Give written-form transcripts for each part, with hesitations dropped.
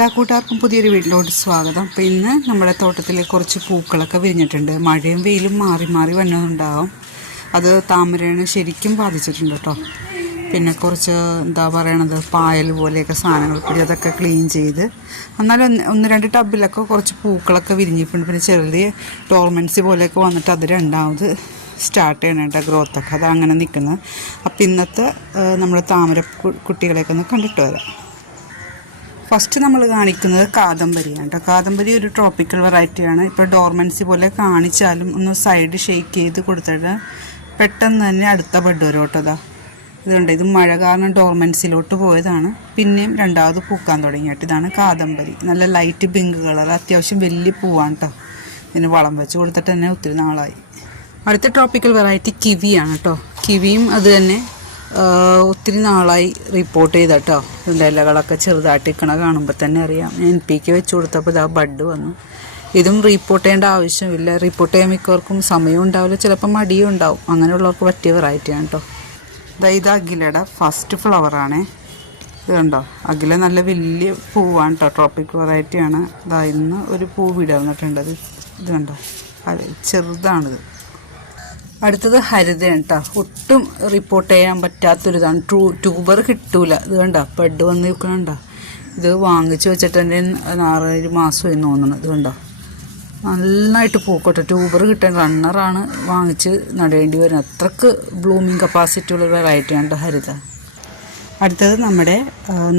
എല്ലാ കൂട്ടുകാർക്കും പുതിയൊരു വീട്ടിലോട്ട് സ്വാഗതം. അപ്പോൾ ഇന്ന് നമ്മുടെ തോട്ടത്തിൽ കുറച്ച് പൂക്കളൊക്കെ വിരിഞ്ഞിട്ടുണ്ട്. മഴയും വെയിലും മാറി മാറി വന്നതുണ്ടാവും. അത് താമരേനെ ശരിക്കും ബാധിച്ചിട്ടുണ്ട് കേട്ടോ. പിന്നെ കുറച്ച് എന്താ പറയണത്, പായൽ പോലെയൊക്കെ സാധനങ്ങൾ കൂടി അതൊക്കെ ക്ലീൻ ചെയ്ത്, എന്നാലും ഒന്ന് രണ്ട് ടബിലൊക്കെ കുറച്ച് പൂക്കളൊക്കെ വിരിഞ്ഞിട്ടുണ്ട്. പിന്നെ ചെറിയ ടോർമെൻസി പോലെയൊക്കെ വന്നിട്ട് അത് രണ്ടാമത് സ്റ്റാർട്ട് ചെയ്യണം കേട്ടോ, ഗ്രോത്തൊക്കെ അത് അങ്ങനെ നിൽക്കുന്നത്. അപ്പോൾ ഇന്നത്തെ നമ്മുടെ താമര കുട്ടികളെയൊക്കെ ഒന്ന് കണ്ടിട്ട് വരാം. ഫസ്റ്റ് നമ്മൾ കാണിക്കുന്നത് കാദംബരിയാണ് കേട്ടോ. കാദംബരി ഒരു ട്രോപ്പിക്കൽ വെറൈറ്റിയാണ്. ഇപ്പോൾ ഡോർമൻസി പോലെ കാണിച്ചാലും ഒന്ന് സൈഡ് ഷെയ്ക്ക് ചെയ്ത് കൊടുത്തിട്ട് പെട്ടെന്ന് തന്നെ അടുത്ത ബഡ് വരും കേട്ടോ. അതാ ഇതുണ്ട്, ഇത് മഴ കാരണം ഡോർമൻസിലോട്ട് പോയതാണ്, പിന്നെയും രണ്ടാമത് പൂക്കാൻ തുടങ്ങിയിട്ട്. ഇതാണ് കാദംബരി, നല്ല ലൈറ്റ് പിങ്ക് കളർ, അത്യാവശ്യം വലിയ പൂവാണ് കേട്ടോ. ഇതിന് വളം വെച്ച് കൊടുത്തിട്ട് തന്നെ ഒത്തിരി നാളായി. അടുത്ത ട്രോപ്പിക്കൽ വെറൈറ്റി കിവിയാണ് കേട്ടോ. കിവിയും അത് തന്നെ ഒത്തിരി നാളായി റിപ്പോർട്ട് ചെയ്ത കേട്ടോ. ഇതിൻ്റെ ഇലകളൊക്കെ ചെറുതായിട്ട് ഇരിക്കണ കാണുമ്പോൾ തന്നെ അറിയാം. NPK വെച്ച് കൊടുത്തപ്പോൾ ഇതാ ബഡ് വന്നു. ഇതും റിപ്പോർട്ട് ചെയ്യേണ്ട ആവശ്യമില്ല. റിപ്പോർട്ട് ചെയ്യാൻ മിക്കവർക്കും സമയം ഉണ്ടാവില്ല, ചിലപ്പോൾ മടിയും ഉണ്ടാവും. അങ്ങനെയുള്ളവർക്ക് പറ്റിയ വെറൈറ്റിയാണ് കേട്ടോ. ഇത് അഖിലയുടെ ഫസ്റ്റ് ഫ്ലവറാണേ. ഇത് കണ്ടോ, അഖില നല്ല വലിയ പൂവാണ് കേട്ടോ. ട്രോപ്പിക് വെറൈറ്റിയാണ്. ഇന്ന് ഒരു പൂ വിടർന്നിട്ടുണ്ട്. ഇത് കണ്ടോ, ചെറുതാണിത്. അടുത്തത് ഹരിതയാണ് കേട്ടോ. ഒട്ടും റിപ്പോർട്ട് ചെയ്യാൻ പറ്റാത്തൊരിതാണ്. ട്യൂബർ കിട്ടൂല. ഇത് കണ്ടോ, ബഡ് വന്ന് നിൽക്കണുണ്ടോ. ഇത് വാങ്ങിച്ച് വെച്ചിട്ട് തന്നെ 6 മാസമായി തോന്നുന്നു. ഇത് കണ്ടോ, നന്നായിട്ട് പൂക്കോട്ടെ. ട്യൂബർ കിട്ടാൻ റണ്ണറാണ് വാങ്ങിച്ച് നടേണ്ടി വരുന്നത്. അത്രക്ക് ബ്ലൂമിങ് കപ്പാസിറ്റി ഉള്ള വെറൈറ്റിയാണ് കേട്ടോ ഹരിത. അടുത്തത് നമ്മുടെ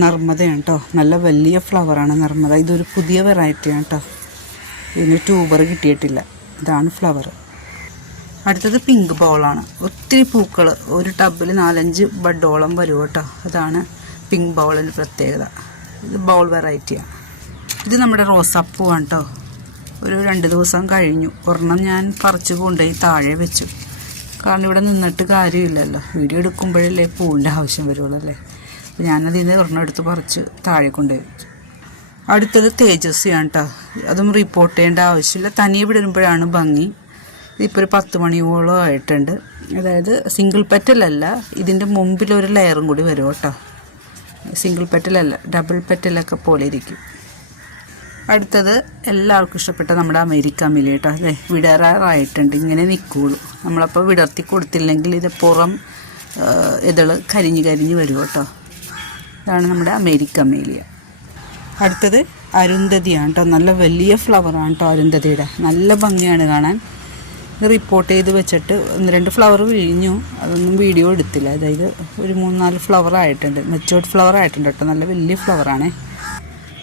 നർമ്മദയാണ് കേട്ടോ. നല്ല വലിയ ഫ്ലവറാണ് നർമ്മദ. ഇതൊരു പുതിയ വെറൈറ്റിയാണ് കേട്ടോ. ഇതിന് ട്യൂബർ കിട്ടിയിട്ടില്ല. ഇതാണ് ഫ്ലവർ. അടുത്തത് പിങ്ക് ബൗളാണ്. ഒത്തിരി പൂക്കൾ, ഒരു ടബിൽ 4-5 ബഡോളം വരും കേട്ടോ. അതാണ് പിങ്ക് ബൗളിൻ്റെ പ്രത്യേകത. ഇത് ബൗൾ വെറൈറ്റിയാണ്. ഇത് നമ്മുടെ റോസാപ്പൂവാണ് കേട്ടോ. ഒരു 2 ദിവസം കഴിഞ്ഞു. ഒരെണ്ണം ഞാൻ പറിച്ച് കൊണ്ടുപോയി താഴെ വെച്ചു. കാരണം ഇവിടെ നിന്നിട്ട് കാര്യമില്ലല്ലോ, വീഡിയോ എടുക്കുമ്പോഴല്ലേ പൂവിൻ്റെ ആവശ്യം വരുള്ളൂ അല്ലേ. അപ്പോൾ ഞാനതിന് ഒരെണ്ണം എടുത്ത് പറിച്ച് താഴെ കൊണ്ടുപോയി വെച്ചു. അടുത്തത് തേജസ്വിയാണ് കേട്ടോ. അതും റിപ്പോർട്ട് ചെയ്യേണ്ട ആവശ്യമില്ല, തനിയെ വിടുമ്പോഴാണ് ഭംഗി. ഇതിപ്പോൾ ഒരു 10 മണിയോളം ആയിട്ടുണ്ട്. അതായത് സിംഗിൾ പെറ്റലല്ല, ഇതിൻ്റെ മുമ്പിലൊരു ലെയറും കൂടി വരും കേട്ടോ. സിംഗിൾ പെറ്റലല്ല, ഡബിൾ പെറ്റലൊക്കെ പോലെ ഇരിക്കും. അടുത്തത് എല്ലാവർക്കും ഇഷ്ടപ്പെട്ട നമ്മുടെ അമേരിക്ക മിലി കേട്ടോ. അതെ, വിടരാറായിട്ടുണ്ട്. ഇങ്ങനെ നിൽക്കുള്ളൂ. നമ്മളപ്പോൾ വിടർത്തി കൊടുത്തില്ലെങ്കിൽ ഇത് പുറം ഇതള് കരിഞ്ഞ് വരും കേട്ടോ. ഇതാണ് നമ്മുടെ അമേരിക്ക മേലിയ. അടുത്തത് അരുന്ധതിയാണ് കേട്ടോ. നല്ല വലിയ ഫ്ലവറാണ് കേട്ടോ അരുന്ധതിയുടെ. നല്ല ഭംഗിയാണ് കാണാൻ. റിപ്പോർട്ട് ചെയ്ത് വെച്ചിട്ട് 1-2 ഫ്ലവർ വിഴിഞ്ഞു. അതൊന്നും വീഡിയോ എടുത്തില്ല. അതായത് ഒരു 3-4 ഫ്ലവർ ആയിട്ടുണ്ട്. മെച്ചൂർഡ് ഫ്ലവർ ആയിട്ടുണ്ട് കേട്ടോ. നല്ല വലിയ ഫ്ലവറാണേ.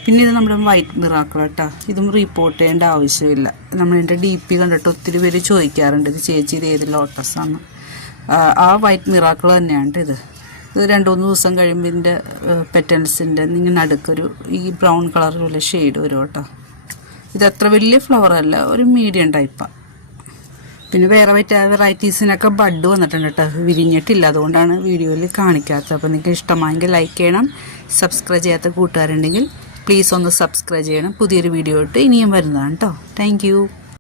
പിന്നെ ഇത് നമ്മുടെ വൈറ്റ് മിറാക്കിൾ കേട്ടോ. ഇതും റിപ്പോർട്ട് ചെയ്യേണ്ട ആവശ്യമില്ല. നമ്മളതിൻ്റെ DP കണ്ടിട്ട് ഒത്തിരി പേര് ചോദിക്കാറുണ്ട്, ഇത് ചേച്ചി ഇത് ഏത് ലോട്ടസാണ്. ആ വൈറ്റ് മിറാക്കിൾ തന്നെയാണ് ഇത്. 2-3 ദിവസം കഴിയുമ്പോൾ ഇതിൻ്റെ പെറ്റൽസിൻ്റെ ഇങ്ങനെ നടുക്കൊരു ഈ ബ്രൗൺ കളർ പോലെ ഷെയ്ഡ് വരും കേട്ടോ. ഇത് അത്ര വലിയ ഫ്ലവർ അല്ല, ഒരു മീഡിയം ടൈപ്പാണ്. പിന്നെ വേറെ വെറൈറ്റീസിനൊക്കെ ബഡ് വന്നിട്ടുണ്ട് കേട്ടോ. വിരിഞ്ഞിട്ടില്ല, അതുകൊണ്ടാണ് വീഡിയോയിൽ കാണിക്കാത്തത്. അപ്പോൾ നിങ്ങൾക്ക് ഇഷ്ടമായെങ്കിൽ ലൈക്ക് ചെയ്യണം. സബ്സ്ക്രൈബ് ചെയ്യാത്ത കൂട്ടുകാരുണ്ടെങ്കിൽ പ്ലീസ് ഒന്ന് സബ്സ്ക്രൈബ് ചെയ്യണം. പുതിയൊരു വീഡിയോ ഇട്ട് ഇനിയും വരുന്നതാണ് കേട്ടോ. താങ്ക്